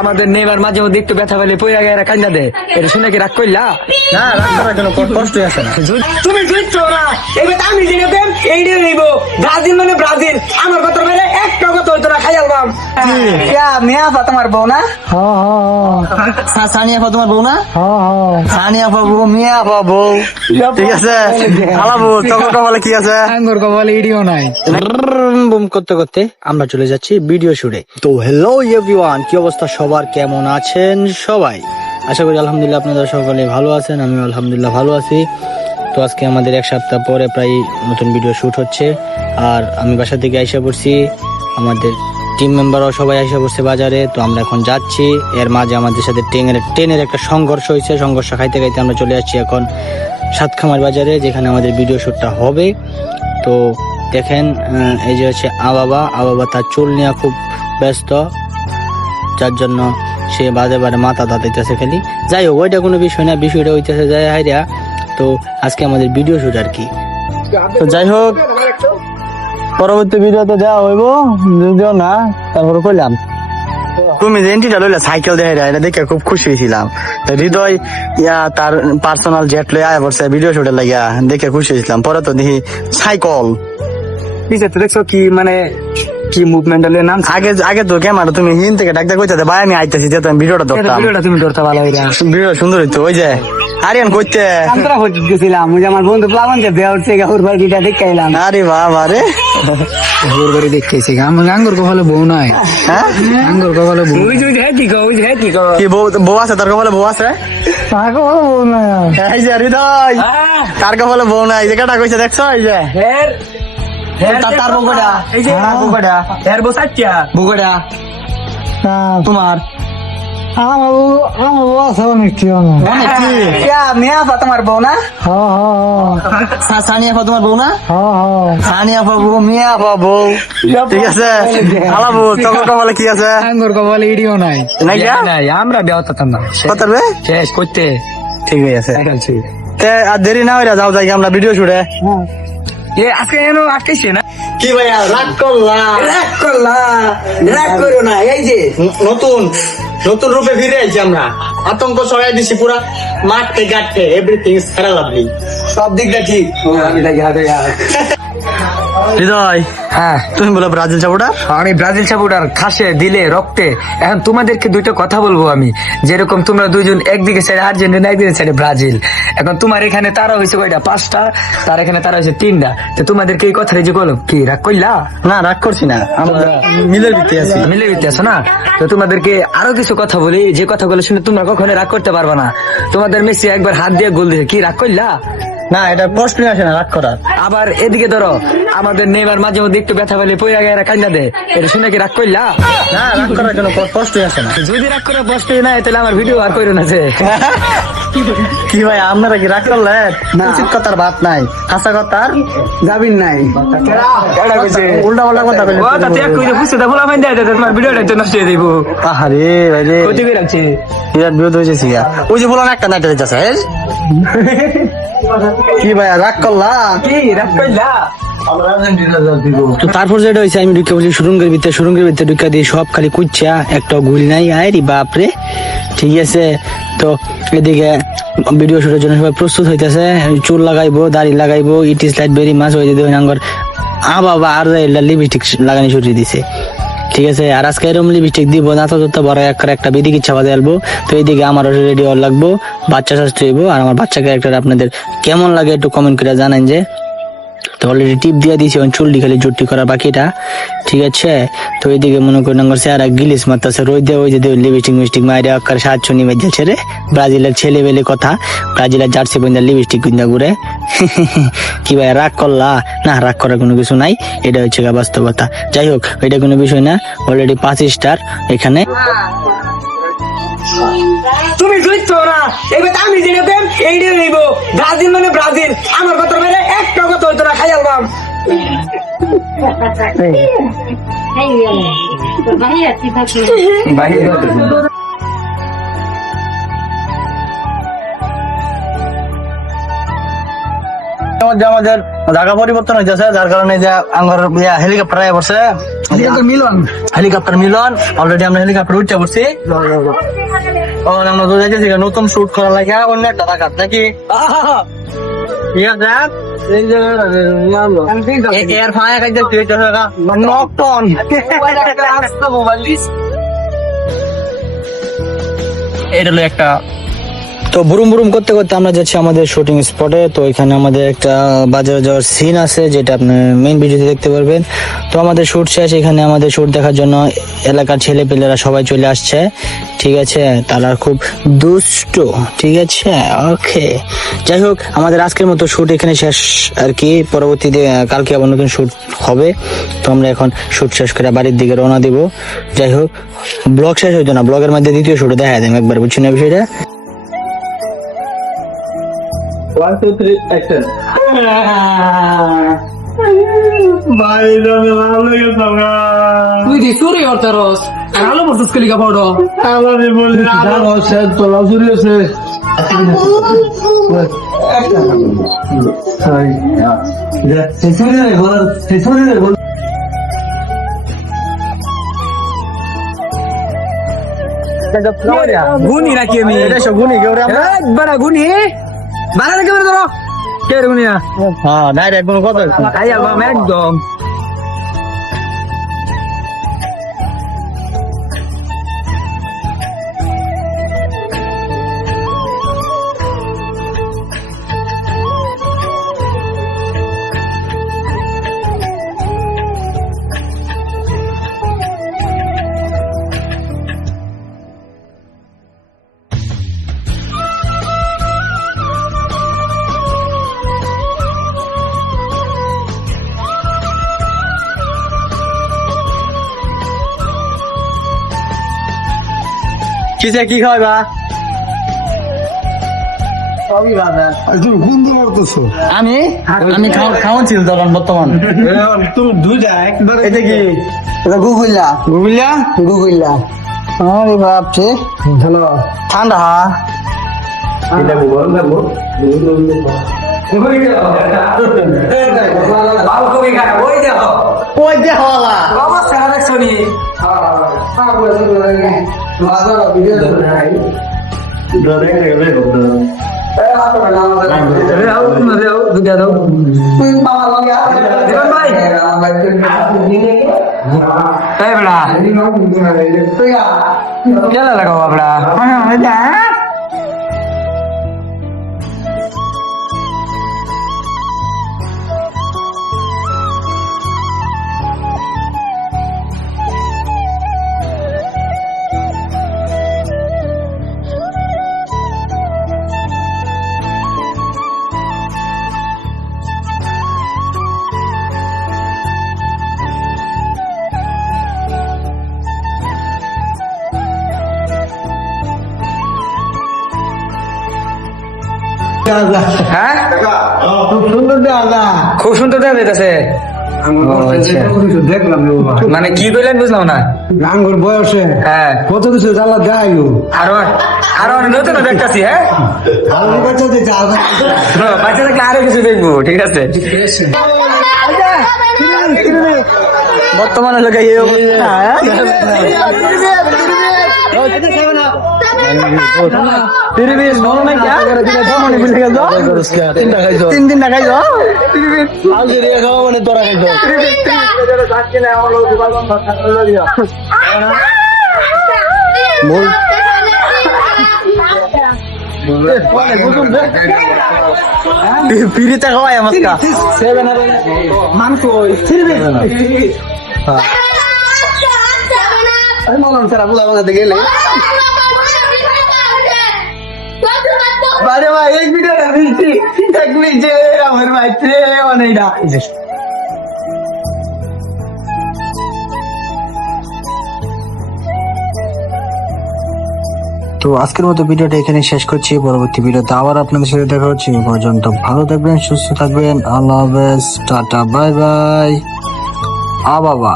আমাদের নেইমার মাঝে মধ্যে একটু ব্যথা পেলে পয়রা গায়ে কান্না দেয়, এটা শুনে কি রাগ করলা? না, রাগ করার কোনো কষ্ট আছে না। তুমি বুঝছো না, এবার আমি জেনে দেন এইটাই নিব। ব্রাজিল মানে ব্রাজিল, আমার কথা বলে একটা কথা হইতো না, খাই আলবাম। মিয়া আপা তোমার বউ না? সানিয়া আপা তোমার বউ না? সানিয়া আপা বউ, মিয়া আপা বউ, ঠিক আছে। আলাবো তখন কপালে কি আছে? আঙ্গুর কপালে ইডিও নাই। বুম করতে করতে আমরা চলে যাচ্ছি ভিডিও শুটে। তো হ্যালো এভরিওয়ান, কি অবস্থা সবার, কেমন আছেন সবাই? আশা করি আলহামদুলিল্লাহ আপনারা সকলে ভালো আছেন, আমিও আলহামদুলিল্লাহ ভালো আছি। তো আজকে আমাদের এক সপ্তাহ পরে প্রায় নতুন ভিডিও শুট হচ্ছে, আর আমি বাসা থেকে আইসা পড়ছি, আমাদের টিম মেম্বারও সবাই আইসা পড়ছে বাজারে। তো আমরা এখন যাচ্ছি, এর মাঝে আমাদের সাথে ট্রেনের একটা সংঘর্ষ হয়েছে, সংঘর্ষ খাইতে খাইতে আমরা চলে যাচ্ছি এখন সাতখামার বাজারে, যেখানে আমাদের ভিডিও শুটটা হবে। তো দেখেন, এই যে হচ্ছে আবাবা তার চুল নিয়ে খুব ব্যস্ত, যার জন্য সে বাদে বারে মাথা দাঁতাইতেছে খালি। যাই হোক, ওইটা কোনো বিষয় না, বিষয়টা হইতেছে যাই হাইরা। তো আজকে আমাদের ভিডিও শুট আর কি। তো যাই হোক, পরবর্তী ভিডিওতে দেওয়া হইব, যদিও না তারপরে কইলাম তুমি যে এন্ট্রিটা লইলা সাইকেল দেখে এটা দেখে খুব খুশি হয়েছিলাম। হৃদয় তার পার্সোনাল জেট লয়ে আয়া পড়ছে ভিডিও শুটে লাগিয়া, দেখে খুশি হয়েছিলাম। পরে তো দেখি সাইকেল দেখছো কি মানে কি মুভমেন্ট নাম। আগে তো ক্যামেরা তুমি হিন থেকে ডাকতে কইতে ভাই আমি আইতেছি, যে তুমি ভিডিওটা ধরতাম। ভিডিওটা তুমি ধরতে ভালো হইরা, ভিডিও সুন্দর হইতো। ওই যে আরিয়ান কইতে আমরা হইতে গেছিলাম, ওই যে আমার বন্ধু প্লাবন যে বিয়ে উঠছে, ওর বাড়িটা দেখে এলাম। আরে বাবা রে, ওর বাড়ি দেখতেছি আমার আঙ্গুর কপালে বউ নাই। হ্যাঁ আঙ্গুর কপালে বউ ওই যে হ্যাঁ কি কো কি বউ আছে? তোর কপালে বউ আছে? তাকে বলো বউ নাই। এই যে হৃদয়, তার কপালে বউ নাই, যে কাটা কইছে দেখছো? এই যে তার বউটা, এই যে তার বউটা, এর বসাচ্চা বউটা তোমার আমার বউ আছে অনেক অনেক কি? মেয়া আপা তোমার বউ না? সানিয়া আপা তোমার বউ না? সানিয়া আপা বউ, মিয়া আপা বউ, ঠিক আছে। আলাবো তখন কপালে কি আছে? আঙ্গুর কপালে ইডিও নাই। নাই যা? নাই, আমরা বিয়ে হতাম না, কথা রে, শেষ করতে ঠিক আছে। তে আর দেরি না হইরা যাও, যাই আমরা ভিডিও শুটে। আজকে এনো আটকেছে না? কি ভাইয়া রাগ করলা? রাগ করলা, রাগ করো না। এই যে নতুন রূপে ফিরে আইছি আমরা, আতঙ্ক ছড়াই দিছি পুরা মাঠে ঘাটে, এভরিথিং ইজ খেলা লাভলি, সব দিকটা ঠিক। হৃদয় হ্যাঁ, তুমি বলো ব্রাজিল সাপোর্টার? আমি ব্রাজিল সাপোর্টার, খাসে দিলে রক্তে। এখন তোমাদেরকে দুইটা কথা বলবো আমি, যেরকম তোমরা দুইজন একদিকে সাইডে আর্জেন্টিনা, একদিকে সাইডে ব্রাজিল। এখন তোমার এখানে তারা হয়েছে কয়টা? 5টা, তার এখানে তারা হয়েছে 3টা। তো তোমাদেরকে এই কথাটা যে বলো, কি রাগ করলা? না, রাগ করছি না, আমরা মিলের ভিত্তি আছি। মিলে দিতে আছো না? তো তোমাদেরকে আরো কিছু কথা বলি, যে কথাগুলো শুনে তোমরা কখনো রাগ করতে পারবে না। তোমাদের মেসি একবার হাত দিয়ে গোল দিয়ে, কি রাগ করলা? না, এটা প্রশ্ন আসে না রাগ করার। আবার এদিকে ধরো, আমাদের নেইমার মাঝে মধ্যে একটু ব্যথা পেলে পয়রা গায়ে কান্না দেয়, এটা শুনে কি রাগ করলা? না, রাগ করার কোনো প্রশ্ন আসে না। যদি রাগ করে বসতে না, তাহলে আমার ভিডিও আর করো না যে। কি ভাই, আপনারা কি রাগ করলেন? উচিত কথার ভাত নাই, হাসা কথার যাবিন নাই, উল্টা পাল্টা কথা বলে। তোমার ভিডিওটা তো নষ্ট হয়ে দিব। আরে ভাই রে, ক্ষতি করে রাখছি। বিরাট বিরোধ হয়েছে। ওই যে বললাম একটা নাইটে যাচ্ছে। কি ভাই রাগ করলা? কি রাগ করলা? তো তারপর যেটা হয়েছে, আমি ঢুকে বলছি সুরঙ্গের ভিতরে ঢুকা দিয়ে সব খালি কুচ্ছা, একটা গুলি নাই। আরে বাপরে, ঠিক আছে। তো এদিকে ভিডিও শুটের জন্য সবাই প্রস্তুত হইতেছে, চুল লাগাইবো, দাড়ি লাগাইবো, ইট ইস লাইট ভেরি মাছ হয়ে যেতে আঙ্গর বাবা, আর লিপস্টিক লাগানি শুরু দিছে, ঠিক আছে। আর আজকে এরকম লিপস্টিক দিব না, তো বড় একটা বিধি ইচ্ছা বাদে আলবো। তো এইদিকে আমারও রেডি হওয়ার লাগবো, বাচ্চা শাস্তি হইব। আর আমার বাচ্চা ক্যারেক্টার আপনাদের কেমন লাগে একটু কমেন্ট করে জানান। যে তো অলরেডি টিপ দিয়ে দিয়েছি, চুলটি খালি জুটি করার বাকিটা, ঠিক আছে। তো এইদিকে মনে করেন আমার চেহারা গিলিস মারতেছে রোদ দিয়ে, ওই যে লিপস্টিক মাইরে আকার সাহায্য নিবে যাচ্ছে রে। ব্রাজিলের ছেলে বেলে কথা, ব্রাজিলের জার্সি বন্ধা লিপস্টিক কিনা ঘুরে। কি ভাই রাগ করলা? না, রাগ করার কোনো কিছু নাই, এটা হচ্ছে বাস্তবতা। যাই হোক, এটা কোনো বিষয় না, অলরেডি 5 স্টার এখানে। তুমি বুঝছো না, এবার আমি জেনে দেন এইটাই নিব। ব্রাজিল মানে ব্রাজিল, আমার কথা বলে একটা কথা হইতো না, খাই আলবাম। মধ্যে আমাদের জায়গা পরিবর্তন হয়েছে, যার কারণে যে আমার হেলিকপ্টার আয়া পড়ছে, হেলিকপ্টার মিলন অলরেডি আমরা হেলিকপ্টার উঠতে পড়ছি। আমরা তো যাইতেছি নতুন শুট করা লাগে অন্য একটা টাকা নাকি ঠিক আছে। এর ফাঁয়া কাজে নকটন এটা হলো একটা। তো বুরুম বুরুম করতে করতে আমরা যাচ্ছি আমাদের শুটিং স্পটে। তো এখানে আমাদের একটা বাজারে যাওয়ার সিন আছে, যেটা আপনি মেইন ভিডিওতে দেখতে পারবেন। তো আমাদের শুট শেষ, এখানে আমাদের শুট দেখার জন্য এলাকার ছেলে পেলেরা সবাই চলে আসছে, ঠিক আছে। তারা খুব দুষ্ট, ঠিক আছে, ওকে। যাই হোক, আমাদের আজকের মতো শুট এখানে শেষ আর কি। পরবর্তীতে কালকে আবার নতুন শুট হবে। তো আমরা এখন শুট শেষ করে বাড়ির দিকে রওনা দিব। যাই হোক, ব্লগ শেষ হইতো না, ব্লগের মধ্যে দ্বিতীয় শুটে দেখা দেন একবার, বুঝছেন না বিষয়টা। 1 2 3 অ্যাকশন। তুই দি চুরি করতারস আর আলো বসস কলিকা পড়ো আমারে বললি জানো সে তোলা চুরি হচ্ছে। গুনি নাকি আমি গুনি কেউ বড় গুনি বাড়া রেখে বের ধরো কে রে গুনিয়া হ্যাঁ ডাইরেক্ট কোনো কথা আই আলবাম একদম কিসে কি খাওয়াইবা? আমি আমি খাওয়ান ছিল তখন বর্তমান। তুমি দুইটা একবার এটা কি গুগুল্লা গুগুল্লা গুগুল্লা। আরে বাপ রে ভালো ঠান্ডা। ওই যে হলা বাবা সারা শুনি লাগাও আপনা হ্যাঁ খুব সুন্দর দেওয়া খুব সুন্দর দেখা যাইতেছে। দেখলাম মানে কি করলেন বুঝলাম না। আঙ্গুর বয়সে হ্যাঁ কত কিছু জ্বালা দেখাইলো আরো আরো নতুন দেখতেছি। হ্যাঁ বাচ্চা দেখলে আরো কিছু দেখবো, ঠিক আছে। বর্তমানে লোক এই অবস্থা তিন দিন না খাইছ মানে তোরা ফিরিতে খাওয়াই আমার মাংস গেলে বারে ভাই এক ভিডিও দিচ্ছি এক মিনিটে আমার ভাইতে অনেক তো আজকের মতো ভিডিওটা এখানে শেষ করছি। পরবর্তী ভিডিওতে আবার আপনাদের সাথে দেখা হচ্ছে। এই পর্যন্ত ভালো থাকবেন, সুস্থ থাকবেন। আল্লাহ হাফেজ, টাটা, বাই বাই। বাবা।